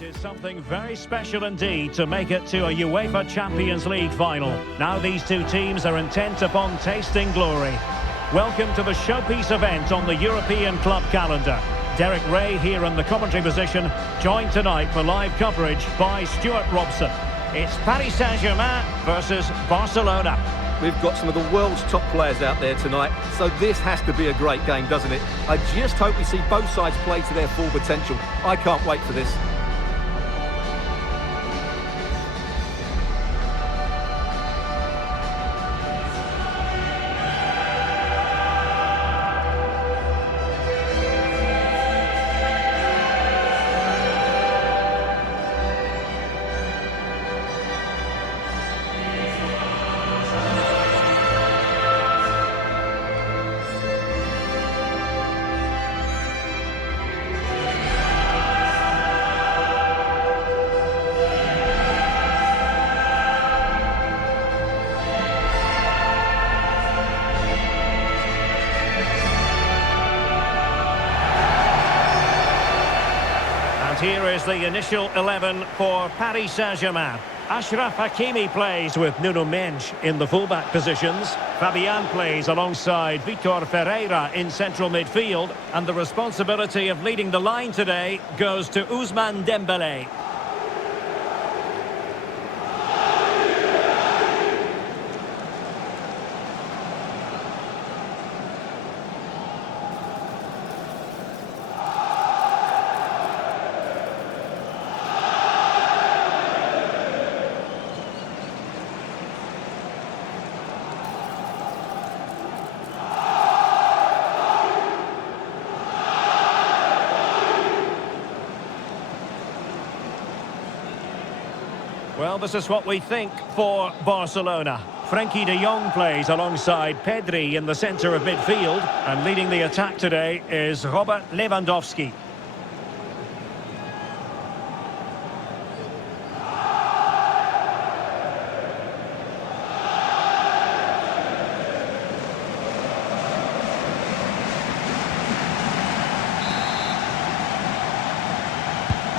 It is something very special indeed to make it to a UEFA Champions League final. Now these two teams are intent upon tasting glory. Welcome to the showpiece event on the European club calendar. Derek Ray here in the commentary position, joined tonight for live coverage by Stuart Robson. It's Paris Saint-Germain versus Barcelona. We've got some of the world's top players out there tonight, so this has to be a great game, doesn't it? I just hope we see both sides play to their full potential. I can't wait for this. Here is the initial 11 for Paris Saint-Germain. Achraf Hakimi plays with Nuno Mendes in the fullback positions. Fabian plays alongside Vitor Ferreira in central midfield. And the responsibility of leading the line today goes to Ousmane Dembele. Well, this is what we think for Barcelona. Frenkie de Jong plays alongside Pedri in the centre of midfield. And leading the attack today is Robert Lewandowski.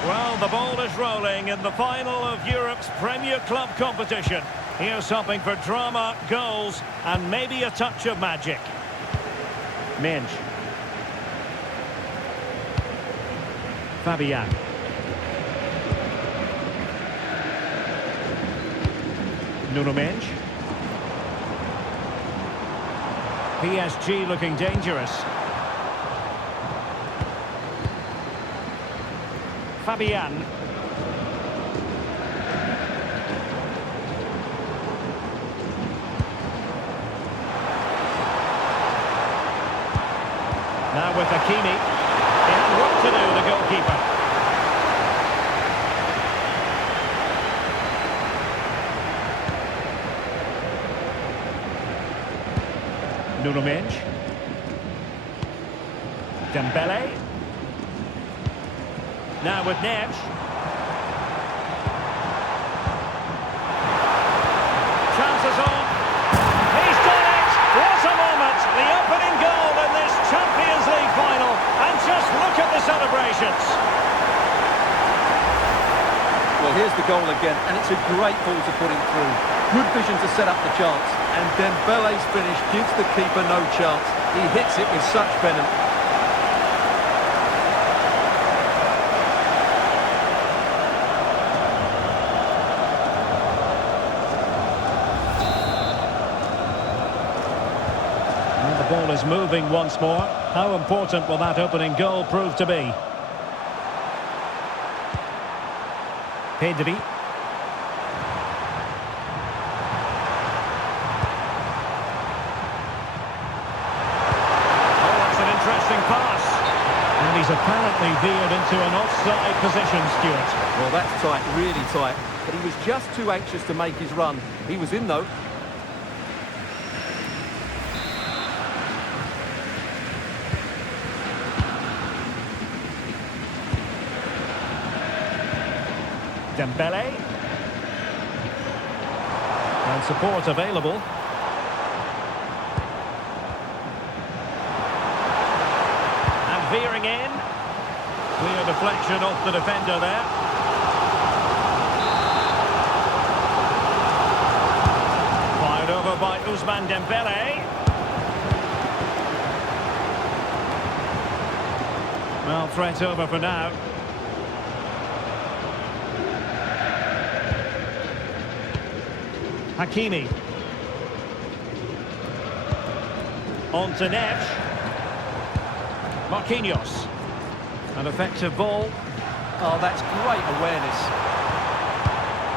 Well, the ball is rolling in the final of Europe's Premier Club competition. Here's something for drama, goals, and maybe a touch of magic. Mendes. Fabian. Nuno Mendes. PSG looking dangerous. Fabian. Now with Hakimi. He had work to do, the goalkeeper. Nuno Mendes. Dembele. Now with Neves. Chances on. He's done it! What a moment! The opening goal in this Champions League final. And just look at the celebrations. Well, here's the goal again, and it's a great ball to put him through. Good vision to set up the chance. And Dembele's finish gives the keeper no chance. He hits it with such venom. The ball is moving once more. How important will that opening goal prove to be? Pedri. Oh, that's an interesting pass. And he's apparently veered into an offside position, Stuart. Well, that's tight, really tight. But he was just too anxious to make his run. He was in, though. Dembele. And support available. And veering in. Clear deflection off the defender there. Ousmane Dembele. Well, threat over for now. Hakimi. On to Neves. Marquinhos. An effective ball. Oh, that's great awareness.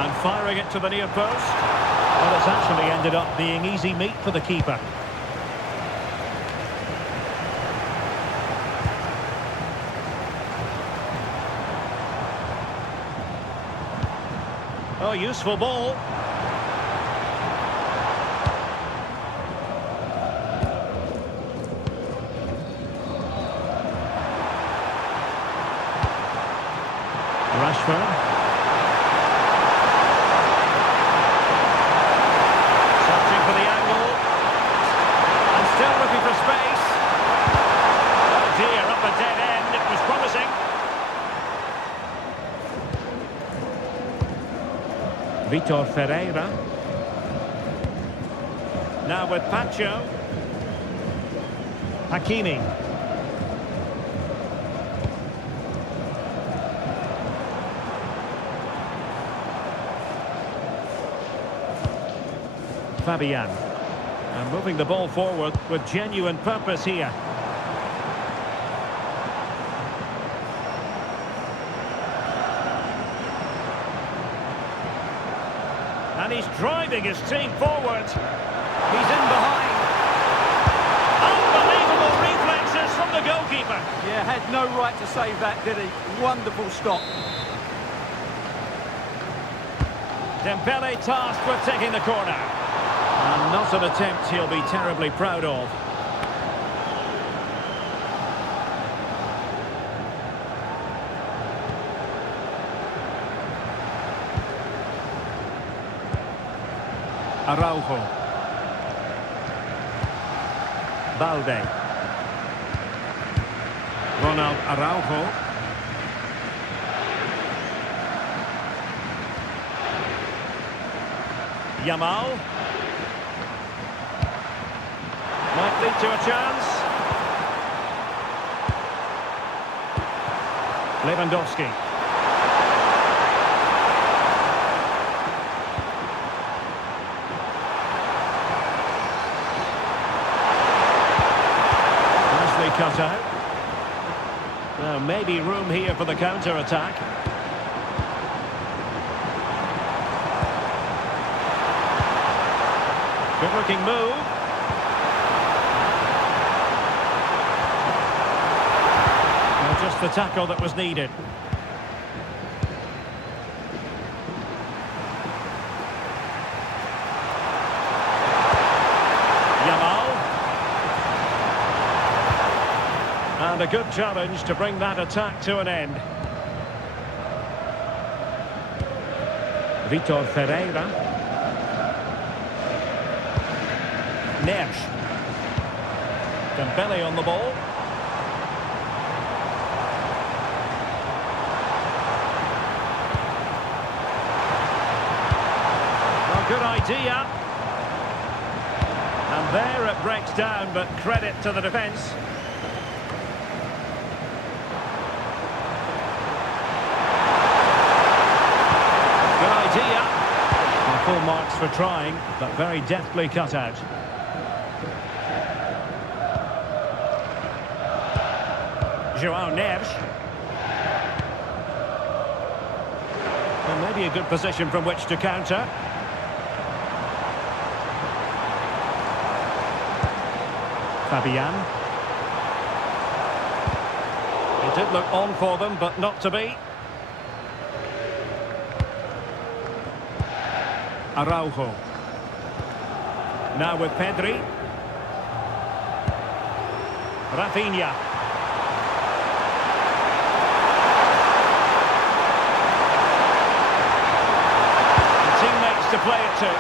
And firing it to the near post. Well, it's actually ended up being easy meat for the keeper. Oh, useful ball. Rashford. Searching for the angle. And still looking for space. Oh dear, up a dead end. It was promising. Vitor Ferreira. Now with Pacho. Hakimi. Fabian. And moving the ball forward with genuine purpose here. And he's driving his team forward. He's in behind. Unbelievable reflexes from the goalkeeper. Yeah, had no right to save that, did he? Wonderful stop. Dembele tasked with taking the corner. And not an attempt he'll be terribly proud of. Araujo. Balde. Ronald Araujo. Yamal. Might lead to a chance. Lewandowski. Nicely cut out. Now maybe room here for the counter-attack. Good-looking move. Just the tackle that was needed. Yamal. And a good challenge to bring that attack to an end. Vitor Ferreira. Neves. Dembele on the ball. Good idea. And there it breaks down, but credit to the defence. Good idea. And full marks for trying, but very deftly cut out. João Neves. And maybe a good position from which to counter. Fabian. It did look on for them, but not to be. Araujo. Now with Pedri. Rafinha. And teammates to play it to.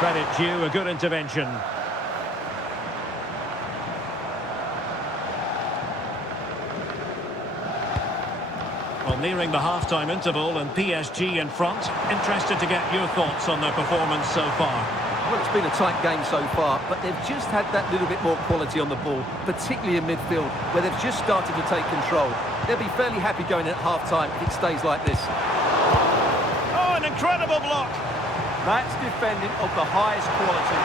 Credit due, a good intervention. Well, nearing the half-time interval and PSG in front. Interested to get your thoughts on their performance so far. Well, it's been a tight game so far, but they've just had that little bit more quality on the ball, particularly in midfield, where they've just started to take control. They'll be fairly happy going at half-time if it stays like this. Oh, an incredible block! That's defending of the highest quality.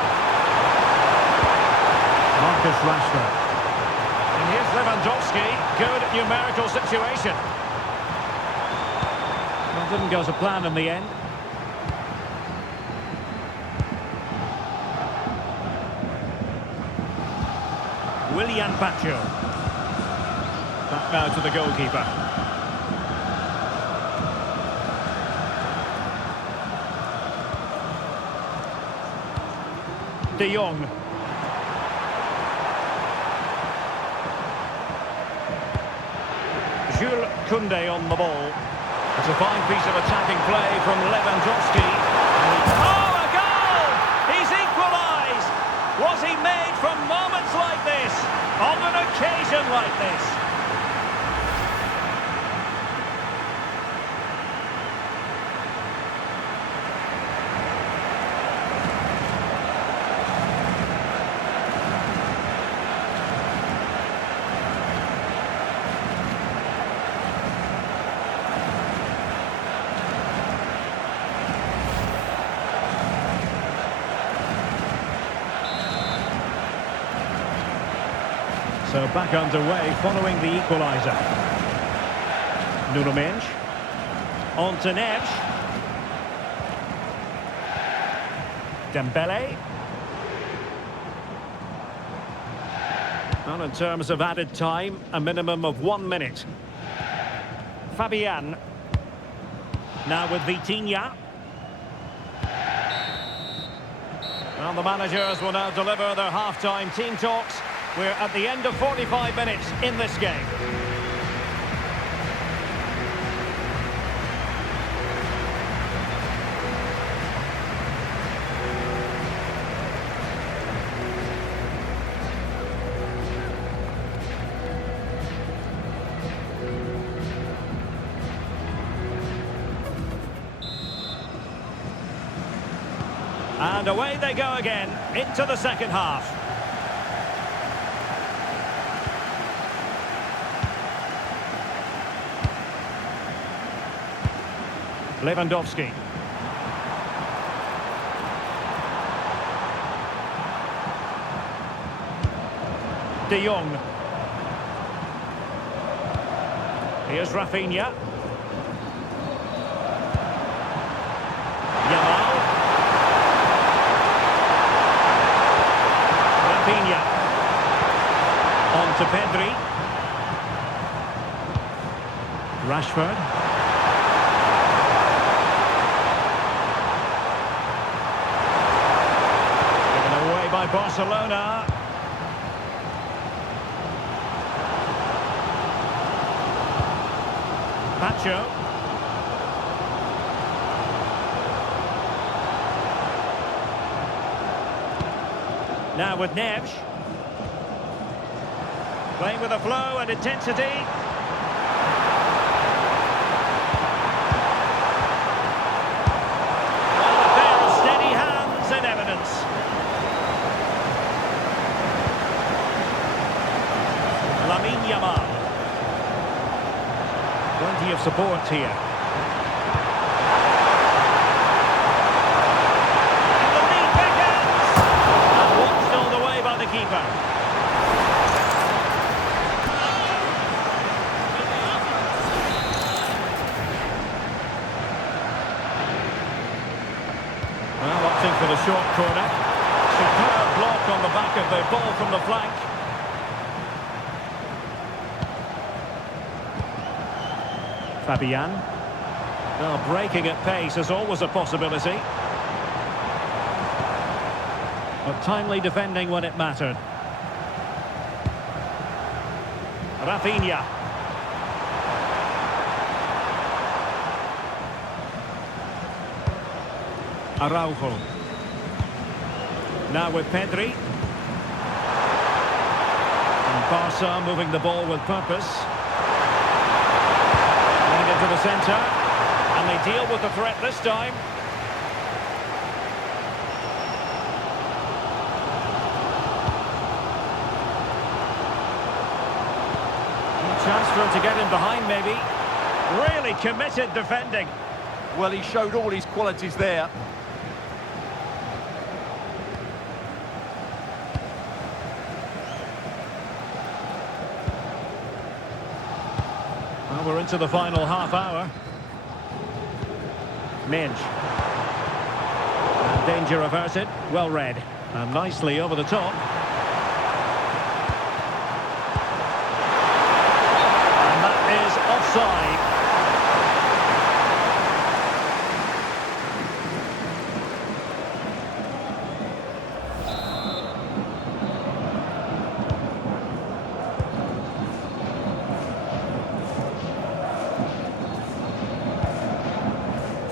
Marcus Rashford. And here's Lewandowski. Good numerical situation. Well, didn't go to plan in the end. Willian Pacho. Back now to the goalkeeper. De Jong. Jules Koundé on the ball. It's a fine piece of attacking play from Lewandowski. Oh, a goal! He's equalised! Was he made from moments like this? On an occasion like this? So back underway following the equaliser. Nuno Mendes. On to Neves. Dembele. Well, in terms of added time, a minimum of 1 minute. Fabian. Now with Vitinha. Well, the managers will now deliver their half-time team talks. We're at the end of 45 minutes in this game. And away they go again, into the second half. Lewandowski. De Jong. Here's Rafinha. Yamal. Rafinha. On to Pedri. Rashford. By Barcelona. Pacho. Now with Neves. Playing with a flow and intensity. Well, a pair of steady hands in evidence. Yamal. Plenty of support here. And the lead beckons! And watched all the way by the keeper. Well, opting for the short corner. Superb block on the back of the ball from the flank. Fabian. Well, breaking at pace is always a possibility. But timely defending when it mattered. Rafinha. Araujo. Now with Pedri. And Barca moving the ball with purpose. centre. And they deal with the threat this time. Chance for him to get in behind, maybe. Really committed defending. Well, he showed all his qualities there. Well, we're into the final half hour. Minge. And danger averted. Well read. And nicely over the top. And that is offside.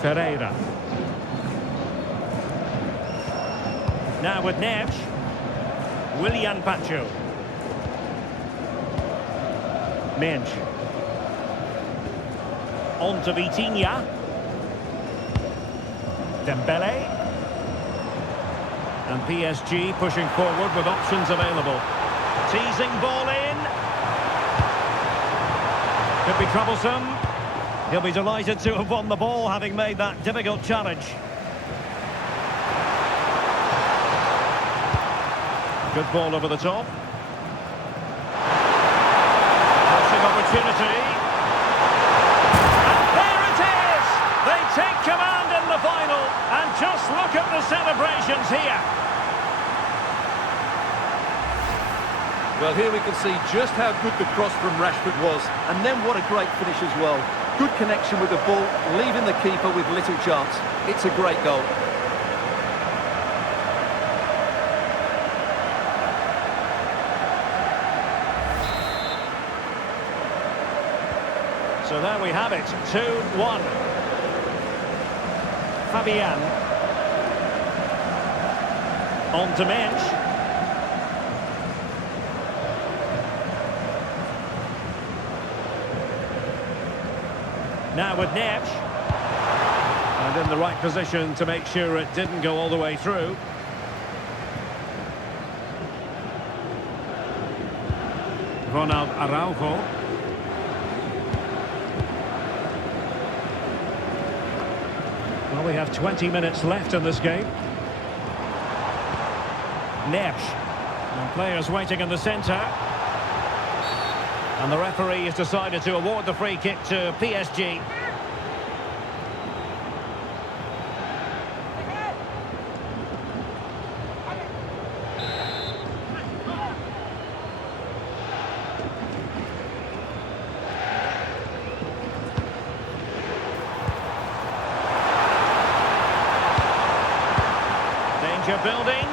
Ferreira. Now with Neves. Willian Pacho. Minge. On to Vitinha. Dembele. And PSG pushing forward with options available. Teasing ball in. Could be troublesome. He'll be delighted to have won the ball, having made that difficult challenge. Good ball over the top. Passing opportunity. And there it is! They take command in the final. And just look at the celebrations here. Well, here we can see just how good the cross from Rashford was. And then what a great finish as well. Good connection with the ball, leaving the keeper with little chance. It's a great goal. So there we have it, 2-1. Fabian. On to Minge. Now with Neves. And in the right position to make sure it didn't go all the way through. Ronald Araujo. Well, we have 20 minutes left in this game. Neves. And players waiting in the centre. And the referee has decided to award the free kick to PSG. Danger building.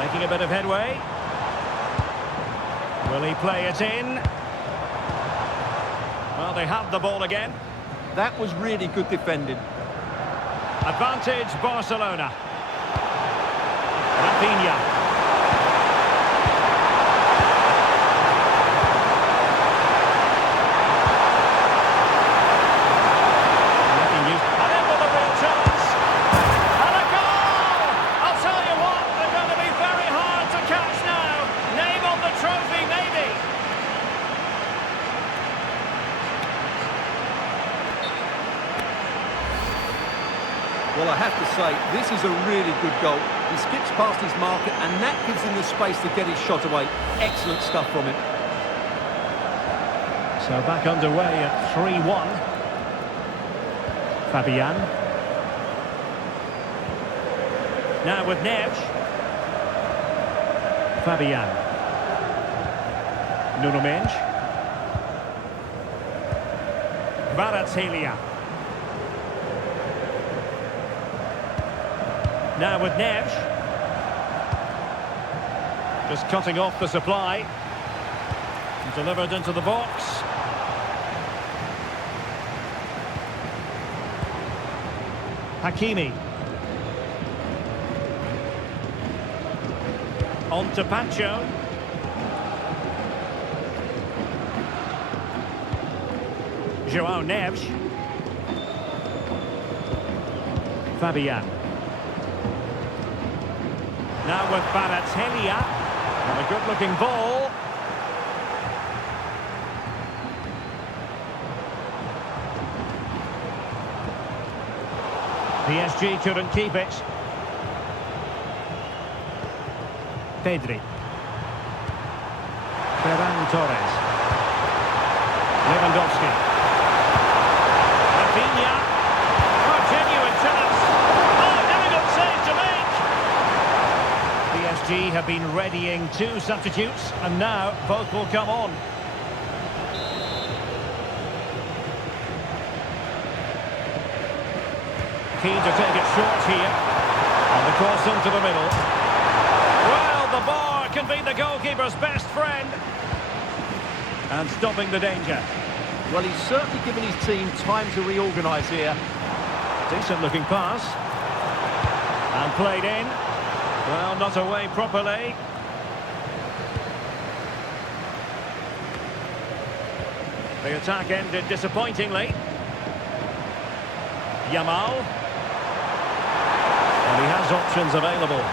Making a bit of headway. Will he play it in? Well, they have the ball again. That was really good defending. Advantage Barcelona. Rafinha. And in with a real chance. And a goal! I'll tell you what, they're going to be very hard to catch now. Name on the trophy, maybe. Well, I have to say, this is a really good goal. He skips past his marker, and that gives him the space to get his shot away. Excellent stuff from him. So back underway at 3-1. Fabian. Now with Neves. Fabian. Nuno Mendes. Kvaratskhelia. Now with Neves. Just cutting off the supply. And delivered into the box. Hakimi. On to Pacho. João Neves. Fabian. Now with Baratelia. And a good-looking ball. PSG couldn't keep it. Pedri. Ferran Torres. Lewandowski. Rafinha. Oh, genuine chance. Oh, difficult save to make. PSG have been readying 2 substitutes, and now both will come on. Keen to take it short here. And the cross into the middle. Well, the bar can be the goalkeeper's best friend. And stopping the danger. Well, he's certainly given his team time to reorganise here. Decent looking pass. And played in. Well, not away properly. The attack ended disappointingly. Yamal. And he has options available.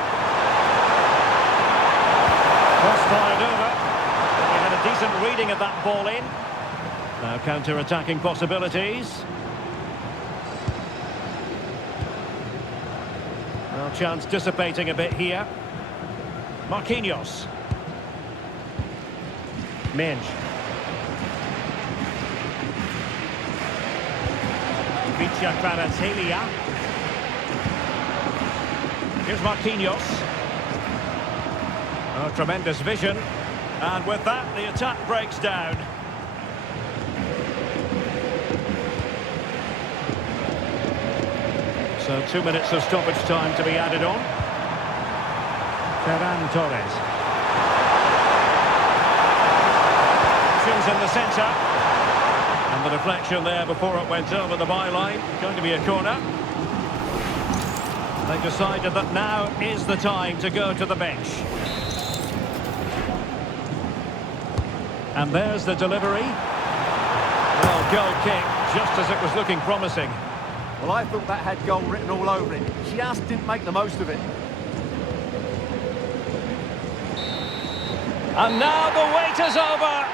Cross fired over. He had a decent reading of that ball in. Now counter-attacking possibilities. Well, chance dissipating a bit here. Marquinhos. Minge. Vicia Kvaratskhelia. Here's Marquinhos. Oh, tremendous vision. And with that, the attack breaks down. So 2 minutes of stoppage time to be added on. Ferran Torres. Options in the centre. And the deflection there before it went over the byline. Going to be a corner. They've decided that now is the time to go to the bench. And there's the delivery. Well, goal kick, just as it was looking promising. Well, I thought that had goal written all over it. Just didn't make the most of it. And now the wait is over.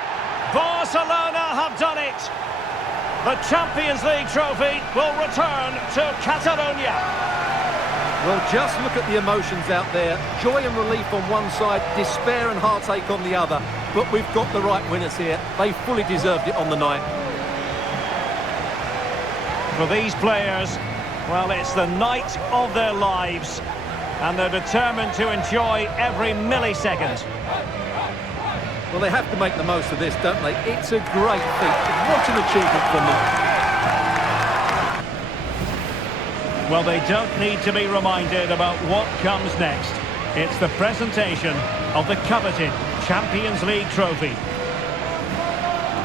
Barcelona have done it. The Champions League trophy will return to Catalonia. Well, just look at the emotions out there. Joy and relief on one side, despair and heartache on the other. But we've got the right winners here. They fully deserved it on the night. For these players, well, it's the night of their lives. And they're determined to enjoy every millisecond. Well, they have to make the most of this, don't they? It's a great feat. What an achievement from them. Well, they don't need to be reminded about what comes next. It's the presentation of the coveted Champions League trophy.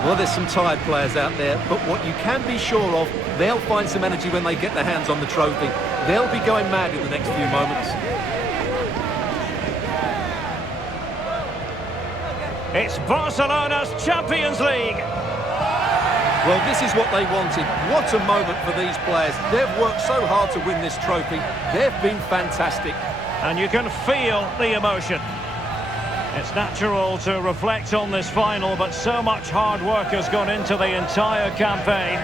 Well, there's some tired players out there, but what you can be sure of, they'll find some energy when they get their hands on the trophy. They'll be going mad in the next few moments. It's Barcelona's Champions League. Well, this is what they wanted. What a moment for these players. They've worked so hard to win this trophy. They've been fantastic. And you can feel the emotion. It's natural to reflect on this final, but so much hard work has gone into the entire campaign.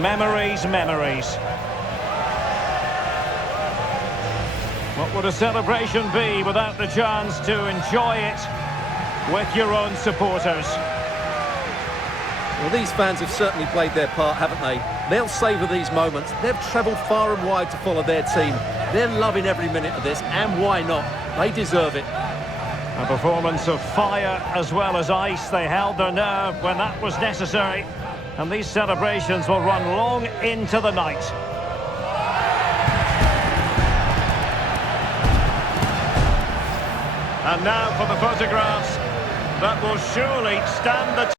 Memories, memories. What would a celebration be without the chance to enjoy it with your own supporters? Well, these fans have certainly played their part, haven't they? They'll savour these moments. They've travelled far and wide to follow their team. They're loving every minute of this, and why not? They deserve it. A performance of fire as well as ice. They held their nerve when that was necessary. And these celebrations will run long into the night. And now for the photographs that will surely stand the